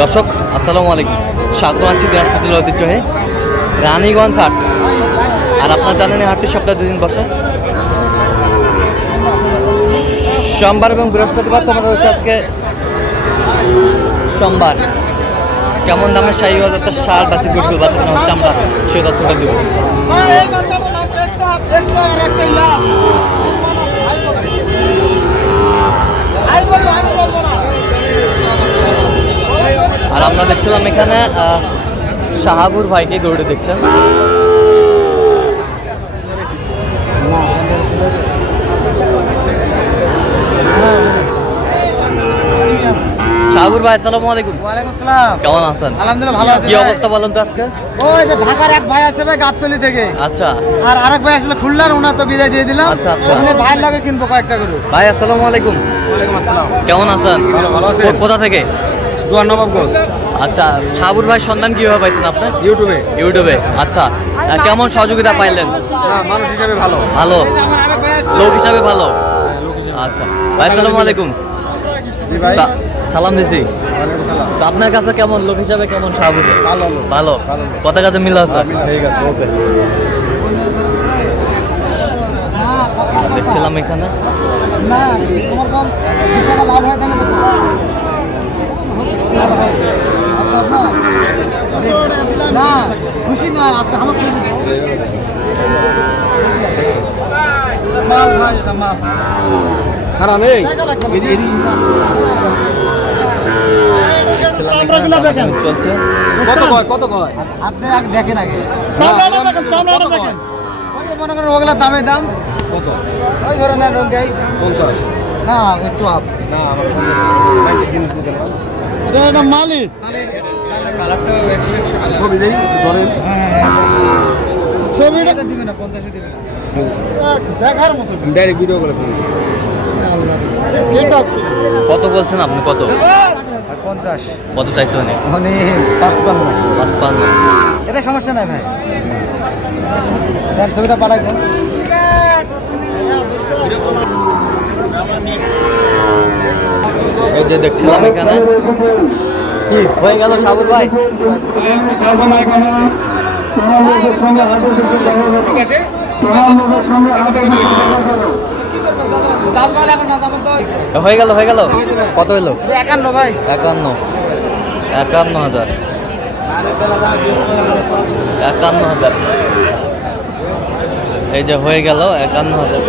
দর্শক, আসসালামু আলাইকুম। স্বাগত আছি দিনাজপুর ঐতিহ্যহে রানীগঞ্জ হাট। আর আপনারা জানেন হাটটি সপ্তাহে দুদিন বসে। সোমবার এবং বৃহস্পতিবার তোমার রয়েছে আজকে সোমবার। কেমন দামের শাহী একটা সার, বাসি গুটগুলো বাচ্চা হচ্ছে আমরা তথ্যটা দেবো। আর আমরা দেখছিলাম এখানে শাহাবুর ভাইকে দৌড়ে দেখছেন। শাহাবুর ভাই আসসালামু আলাইকুম। ওয়ালাইকুম আসসালাম। কেমন আছেন? আলহামদুলিল্লাহ ভালো আছি কি অবস্থা বলেন তো আজকে? ওই যে ঢাকার এক ভাই আছে ভাই গাবতলি থেকে। আচ্ছা। আর আরেক ভাই আসলে খুলনার তো বিদায় দিয়ে দিলাম। আচ্ছা, আচ্ছা। ওখানে ভাইয়ের লাগে কিনবো কয়েকটা গরু। ভাই আসসালামু আলাইকুম। ওয়ালাইকুম আসসালাম। কেমন আছেন? ভালো, ভালো আছেন? কোথা থেকে? দুয়ার নবাবগঞ্জ। আচ্ছা শাহাবুর ভাই সন্ধান কীভাবে পাইছেন আপনার? ইউটিউবে। ইউটিউবে আচ্ছা। কেমন সহযোগিতা পাইলেন? হ্যাঁ মানুষ হিসাবে ভালো। ভালো। লোক হিসাবে ভালো? আচ্ছা। ভাই আসসালামু আলাইকুম। সালাম দিছি। তো আপনার কাছে কেমন লোক হিসাবে কেমন শাহাবুর ভালো। ভালো। কত কাছে মিল আছে? মিল আছে। ঠিক আছে ওকে। দেখছিলাম এখানে। না খুশি না আজকে আমার মাল ভাই এটা মাল খারাপ নেই? চামড়াগুলো দেখেন চলছে কত কয় কত কয়? আপনি আগে দেখেন আগে চামড়াটা দেখেন। চামড়াটা দেখেন ওই মনে করেন ওগুলা দামে দাম? কত? ওই ধরনের রঙ্গাই পঞ্চাশ। না একটু আপ না আমার জিনিস নিতে না এটা এটা মালি। ছবি দেই ধরেন। ছবিটা দিবে না পঞ্চাশে দিবে না। দেখার মতো। ডাইরেক্ট ভিডিও করে কত বলছেন আপনি কত? পঞ্চাশ। কত চাইছেন মানে পাঁচপান্ন পাঁচপান্ন। এটা সমস্যা নাই ভাই। দেন ছবিটা পাঠাই দেন এই যে দেখছিলাম এখানে। কি, হয়ে গেল সাগর ভাই? হয়ে গেল হয়ে গেল। কত হলো একান্ন ভাই একান্ন। একান্ন হাজার। একান্ন হাজার। এই যে হয়ে গেল, একান্ন হাজার।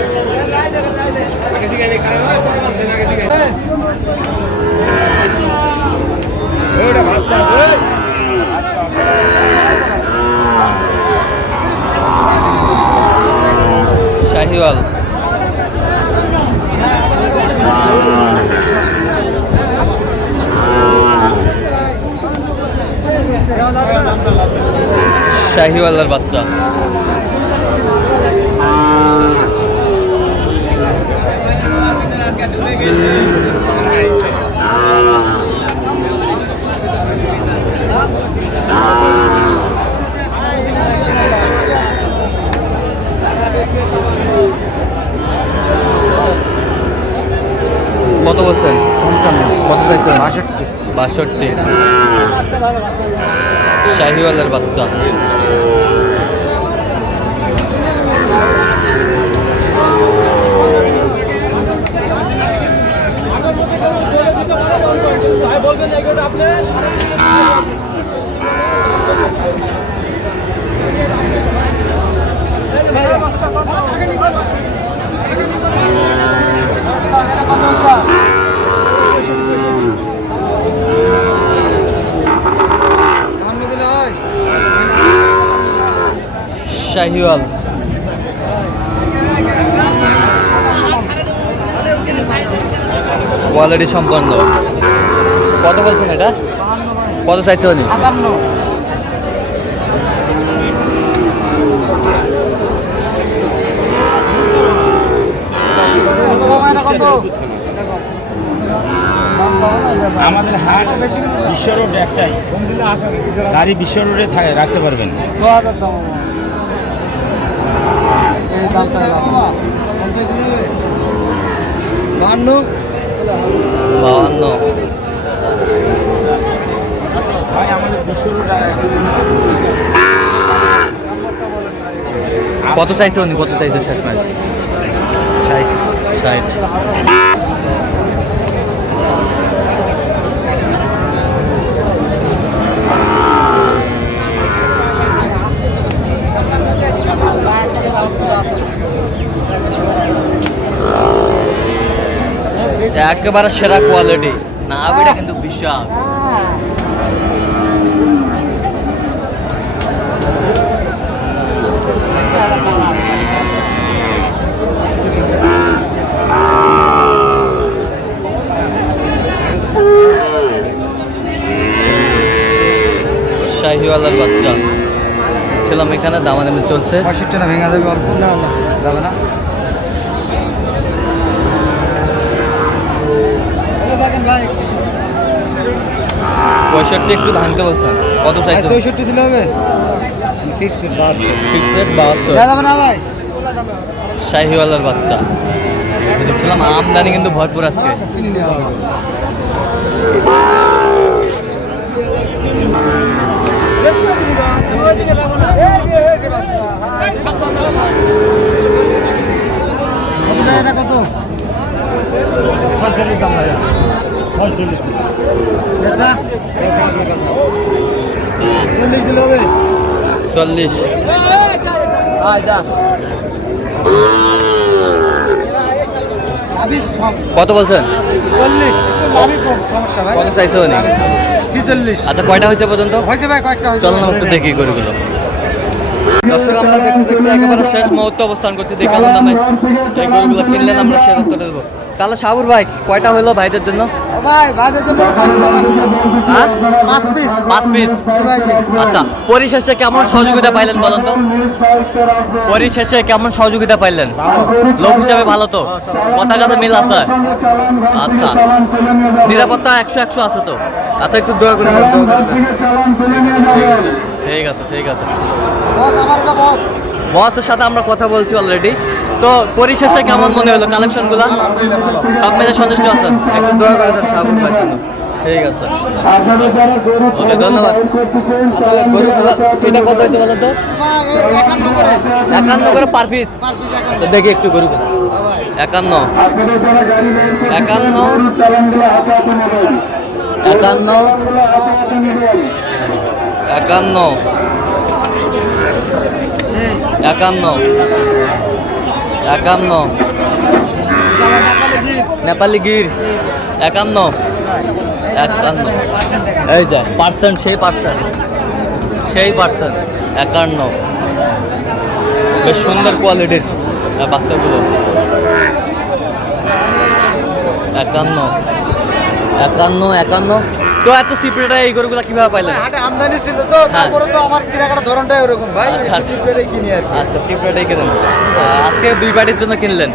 শাহিওয়াল। শাহিওয়ালার বাচ্চা কত বলছেন? কত চাইছেন? বাষট্টি। বাষট্টি। শাহিওয়ালের বাচ্চা। কত আসবা ধান দিলে হয় শাহিওয়াল। কোয়ালিটি সম্পন্ন। কত বলছেন এটা? কত চাইছে উনি? আমাদের হাট বিশ্ব রোড একটাই। গাড়ি বিশ্ব রোডে থাকে রাখতে পারবেন ছ হাজার দাম এই দাম চাইলাম পঞ্চাশ দিলে হবে বাহান্ন। বাহান্ন। কত চাইছে উনি? কত চাইছে শেষ ম্যাচ? ষাট। ষাট। একেবারে সেরা কোয়ালিটি না, এটা কিন্তু বিশাল। শাহিওয়ালার বাচ্চা। ছিলাম এখানে, দামাদামি চলছে। না ভেঙে যাবে, অল্প না, যাবে না। পঁয়ষট্টি একটু ভাঙতে বলছেন। কত ভাই চাইছেন? চৌষট্টি দিলে হবে। ফিক্সড বাহাত্তর। ফিক্স রেট বাহাত্তর। যাবে না ভাই। শাহিওয়ালার বাচ্চা। দেখছিলাম আমদানি কিন্তু ভরপুর আজকে। কিনলে কত টাকা চল্লিশ দিলে হবে? চল্লিশ। সব। কত বলছেন? চল্লিশ। কত চাইছে? আচ্ছা কয়টা হয়েছে পর্যন্ত? হয়েছে ভাই কয়েকটা হয়েছে। চলো না একটু দেখি গরুগুলো। দর্শক আমরা দেখতে দেখতে একেবারে শেষ মুহূর্তে অবস্থান করছি। দেখে আমার নামে যে গরুগুলো কিনলেন আমরা সে দেবো। তাহলে সাবুর ভাই কয়টা হলো ভাইদের জন্য? ভাই ভাইদের জন্য হ্যাঁ? পাঁচ পিস পাঁচ পিস আচ্ছা পরিশেষে কেমন সহযোগিতা পাইলেন বলেন তো? পরিশেষে কেমন সহযোগিতা পাইলেন? লোক হিসাবে ভালো তো? কথা কথা মিল আছে? আচ্ছা। নিরাপত্তা একশো একশো আছে তো? আচ্ছা একটু দোয়া করে। ঠিক আছে ঠিক আছে বস আমার বস। বসের সাথে আমরা কথা বলছি অলরেডি তো পরিশেষে কেমন মনে হলো কালেকশনগুলো? সব মিলে সন্তুষ্ট আছেন? একটু দোয়া করে দেন সাবুর জন্য। ঠিক আছে। ওকে ধন্যবাদ। আচ্ছা গরুগুলো এটা কত হয়েছে বলেন তো? ভাই, একান্ন করে পার পিস আচ্ছা দেখি একটু গরু ভাই একান্ন। একান্ন। একান্ন। একান্ন। একান্ন। একান্ন। নেপালি গির। একান্ন। একান্ন। এই যে পার্সেন্ট সেই পার্সেন্ট সেই পার্সেন্ট একান্ন। বেশ সুন্দর কোয়ালিটির বাচ্চাগুলো। একান্ন। একান্ন একান্ন। তো এত সিপ্রেটা এই গরুগুলো কীভাবে পাইলেন? হাটে আমদানি ছিল তো তারপরে তো আমার কেনাকাটা ধরনটাই ওরকম ভাই। আচ্ছা, সিপ্রেটাই কিনি আর কি। আচ্ছা সিপ্রেটাই কিনেন আজকে দুই পার্টির জন্য কিনলেন।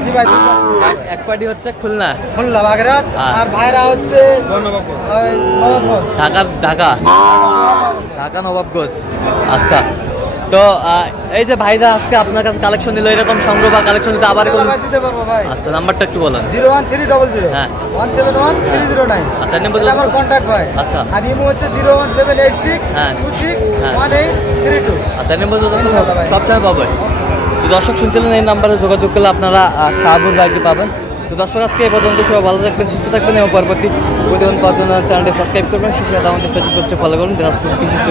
এক- পার্টি হচ্ছে খুলনা। খুলনা বাগেরহাট। আর ভাইরা হচ্ছে ঢাকা ঢাকা। ঢাকা নবাবগঞ্জ। আচ্ছা। তো এই যে ভাইরা আজকে আপনার কাছে কালেকশন দিল এরকম সংগ্রহ বা কালেকশন দিতে আবার কোন দিতে পারব ভাই। আচ্ছা নাম্বারটা একটু বলেন। Zero one three double zero. হ্যাঁ। One seven one three zero nine. আচ্ছা নম্বর আমার কন্ট্যাক্ট ভাই। আচ্ছা। আর ইমো হচ্ছে zero one seven eight six হ্যাঁ। টু সিক্স হ্যাঁ। আচ্ছা নম্বর ভাই। সবসময় পাবেন। তো দর্শক শুনছিলেন এই নাম্বারে যোগাযোগ করলে আপনারা শাহাবুর ভাইকে পাবেন। তো দর্শক আজকে এই পর্যন্ত সবাই ভালো থাকবেন সুস্থ থাকবেন এবং পরবর্তী প্রতিদিন পাওয়ার জন্য চ্যানেলটি সাবস্ক্রাইব করবেন। সুস্থ আমাদের ফেসবুক পেজটি ফলো করুন। দিনাজপুর কৃষি চিত্র